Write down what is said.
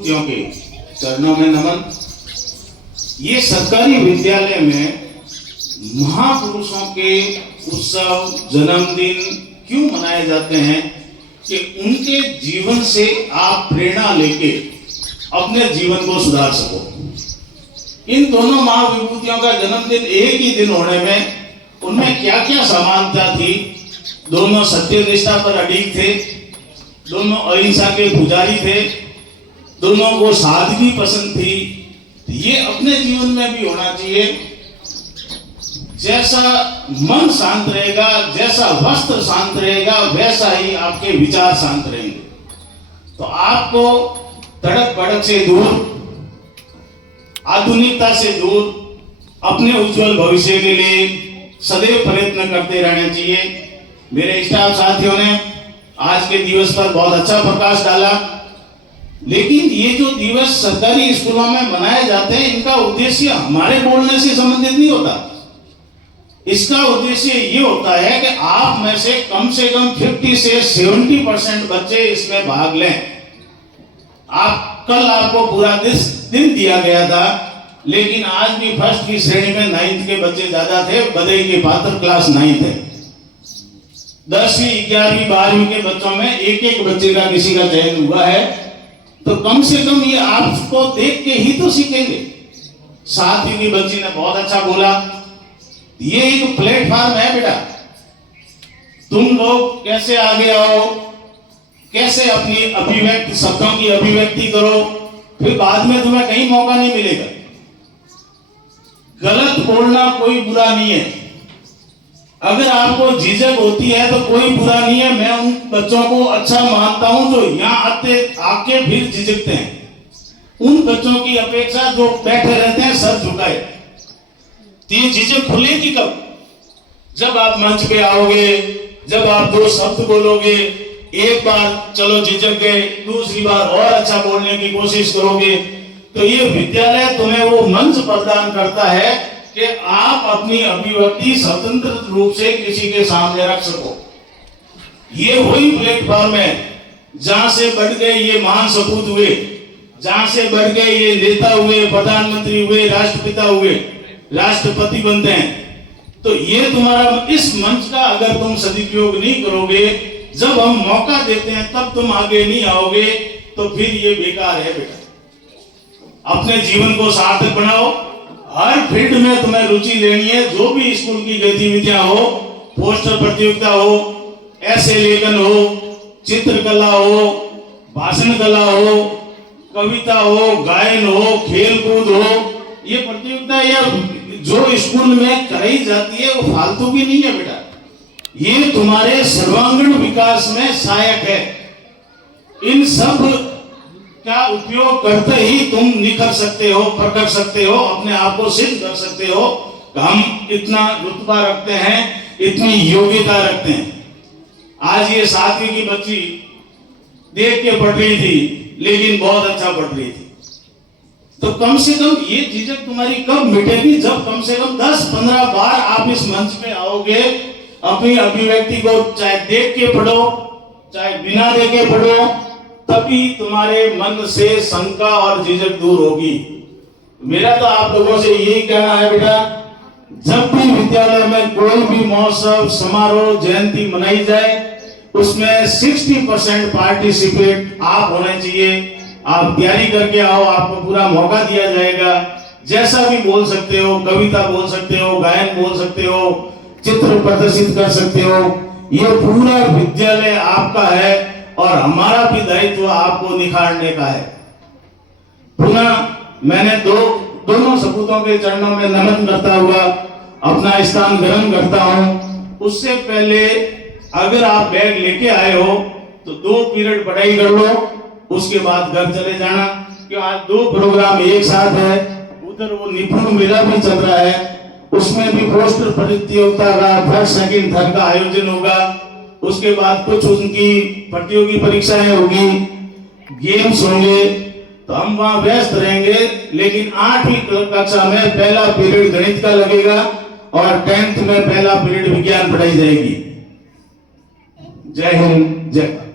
विभूतियों के चरणों में नमन। ये सरकारी विद्यालय में महापुरुषों के उत्सव, जन्मदिन क्यों मनाए जाते हैं कि उनके जीवन से आप प्रेरणा लेके अपने जीवन को सुधार सको। इन दोनों महाविभूतियों का जन्मदिन एक ही दिन होने में उनमें क्या क्या समानता थी। दोनों सत्यनिष्ठा पर अडिग थे, दोनों अहिंसा के पुजारी थे, दोनों को सादगी पसंद थी। ये अपने जीवन में भी होना चाहिए। जैसा मन शांत रहेगा, जैसा वस्त्र शांत रहेगा, वैसा ही आपके विचार शांत रहेंगे। तो आपको तड़क भड़क से दूर, आधुनिकता से दूर, अपने उज्जवल भविष्य के लिए सदैव प्रयत्न करते रहना चाहिए। मेरे स्टाफ साथियों ने आज के दिवस पर बहुत अच्छा प्रकाश डाला, लेकिन ये जो दिवस सरकारी स्कूलों में मनाए जाते हैं, इनका उद्देश्य हमारे बोलने से संबंधित नहीं होता। इसका उद्देश्य ये होता है कि आप में से कम 50 से 70% बच्चे इसमें भाग लें। कल आपको पूरा दिन दिया गया था, लेकिन आज भी फर्स्ट की श्रेणी में 9th के बच्चे ज्यादा थे। बधई के पात्र क्लास 9th है। 10वीं, 11वीं, 12वीं के बच्चों में एक बच्चे का किसी का चयन हुआ है। तो कम से कम ये आपको देख के ही तो सीखेंगे। 7वीं की बच्ची ने बहुत अच्छा बोला। ये एक प्लेटफॉर्म है बेटा, तुम लोग कैसे आगे आओ, कैसे अपनी अभिव्यक्ति, शब्दों की अभिव्यक्ति करो, फिर बाद में तुम्हें कहीं मौका नहीं मिलेगा। गलत बोलना कोई बुरा नहीं है। अगर आपको झिझक होती है तो कोई बुरा नहीं है। मैं उन बच्चों को अच्छा मानता हूं जो यहाँ आके फिर झिझकते हैं। उन बच्चों की अपेक्षा जो बैठे रहते हैं सर झुकाए। तो ये झिझक खुलेगी कब? जब आप मंच पे आओगे, जब आप 2 शब्द बोलोगे। एक बार चलो झिझक गए, दूसरी बार और अच्छा बोलने की कोशिश करोगे, तो ये विद्यालय तुम्हें वो मंच प्रदान करता है कि आप अपनी अभिव्यक्ति स्वतंत्र रूप से किसी के सामने रख सको। ये वही प्लेटफॉर्म है जहां से बढ़ गए ये महान सपूत हुए, जहां से बढ़ गए ये नेता हुए, प्रधानमंत्री हुए, राष्ट्रपिता हुए, राष्ट्रपति बनते हैं। तो ये तुम्हारा इस मंच का अगर तुम सदुपयोग नहीं करोगे, जब हम मौका देते हैं तब तुम आगे नहीं आओगे, तो फिर ये बेकार है बेटा। अपने जीवन को सार्थक बनाओ। हर फील्ड में तुम्हें रुचि लेनी है। जो भी स्कूल की गतिविधियां हो, पोस्टर प्रतियोगिता हो, ऐसे लेखन हो, चित्रकला हो, भाषण कला हो, कविता हो, गायन हो, खेल कूद हो, ये प्रतियोगिता या जो स्कूल में कराई जाती है वो फालतू की नहीं है बेटा। ये तुम्हारे सर्वांगीण विकास में सहायक है। इन सब का उपयोग करते ही तुम निखर सकते हो, प्रकट सकते हो, अपने आप को सिद्ध कर सकते हो कि हम इतना रुतबा रखते हैं, इतनी योग्यता रखते हैं। आज ये 7वीं की बच्ची देख के पढ़ रही थी, लेकिन बहुत अच्छा पढ़ रही थी। तो कम से कम ये झिझक तुम्हारी कब मिटेगी? जब कम से कम 10-15 बार आप इस मंच पे आओगे, अपनी अभिव्यक्ति को चाहे देख के पढ़ो, चाहे बिना देखे पढ़ो, तभी तुम्हारे मन से शंका और झिझक दूर होगी। मेरा तो आप लोगों से यही कहना है बेटा, जब भी विद्यालय में कोई भी महोत्सव, समारोह, जयंती मनाई जाए, उसमें 60% पार्टिसिपेट आप होने चाहिए। आप तैयारी करके आओ, आपको पूरा मौका दिया जाएगा। जैसा भी बोल सकते हो, कविता बोल सकते हो, गायन बोल सकते हो, चित्र प्रदर्शित कर सकते हो। ये पूरा विद्यालय आपका है और हमारा भी दायित्व आपको निखारने का है। पुनः मैंने दोनों सपूतों के चरणों में नमन करता हुआ अपना स्थान ग्रहण करता हूं। उससे पहले अगर आप बैग लेके आए हो तो 2 पीरियड पढ़ाई कर लो, उसके बाद घर चले जाना। क्यों आज 2 प्रोग्राम एक साथ है। उधर वो निपुण मेला भी चल रहा है, उसमें भी पोस्टर प्रतियोगिता का 1st, 2nd, 3rd का आयोजन होगा। उसके बाद कुछ उनकी प्रतियोगी परीक्षाएं होगी, गेम्स होंगे, तो हम वहां व्यस्त रहेंगे। लेकिन 8वीं कक्षा में पहला पीरियड गणित का लगेगा और 10th में पहला पीरियड विज्ञान पढ़ाई जाएगी। जय हिंद, जय भारत।